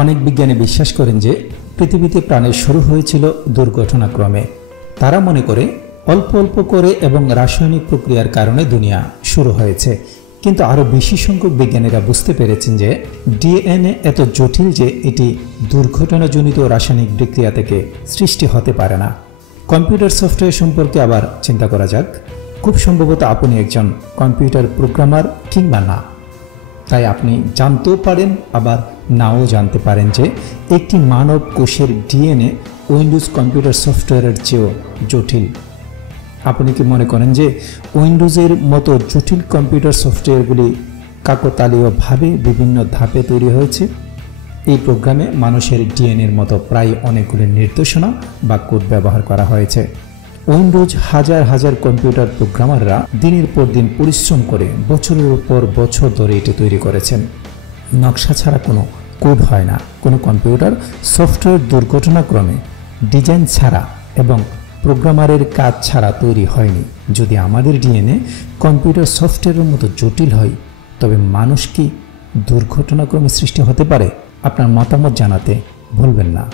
অনেক বিজ্ঞানী বিশ্বাস করেন যে পৃথিবীতে প্রাণের শুরু হয়েছিল দুর্ঘটনাক্রমে। তারা মনে করে অল্প অল্প করে এবং রাসায়নিক প্রক্রিয়ার কারণে দুনিয়া শুরু হয়েছে। কিন্তু আরও বেশি সংখ্যক বিজ্ঞানীরা বুঝতে পেরেছেন যে ডিএনএ এত জটিল যে এটি দুর্ঘটনাজনিত রাসায়নিক বিক্রিয়া থেকে সৃষ্টি হতে পারে না। কম্পিউটার সফটওয়্যার সম্পর্কে আবার চিন্তা করা যাক। খুব সম্ভবত আপনি একজন কম্পিউটার প্রোগ্রামার কিংবা না। তাই আপনি জানতেও পারেন আবার নাও জানতে পারেন যে একটি মানব কোষের ডিএনএ উইন্ডোজ কম্পিউটার সফটওয়্যারের চেয়েও জটিল। আপনি কি মনে করেন যে উইন্ডোজের মতো জটিল কম্পিউটার সফটওয়্যারগুলি কাকতালীয়ভাবে বিভিন্ন ধাপে তৈরি হয়েছে? এই প্রোগ্রামে মানুষের ডিএনএর মতো প্রায় অনেকগুলি নির্দেশনা বা কোড ব্যবহার করা হয়েছে। উইন্ডোজ হাজার হাজার কম্পিউটার প্রোগ্রামাররা দিনের পর দিন পরিশ্রম করে বছরের পর বছর ধরে এটি তৈরি করেছেন। নকশা ছাড়া কোনো কোড হয় না। কোনো কম্পিউটার সফটওয়্যার দুর্ঘটনাক্রমে ডিজাইন ছাড়া এবং প্রোগ্রামারের কাজ ছাড়া তৈরি হয়নি। যদি আমাদের ডিএনএ কম্পিউটার সফটওয়্যারের মতো জটিল হয়, তবে মানুষ কি দুর্ঘটনাক্রমে সৃষ্টি হতে পারে? আপনার মতামত জানাতে ভুলবেন না।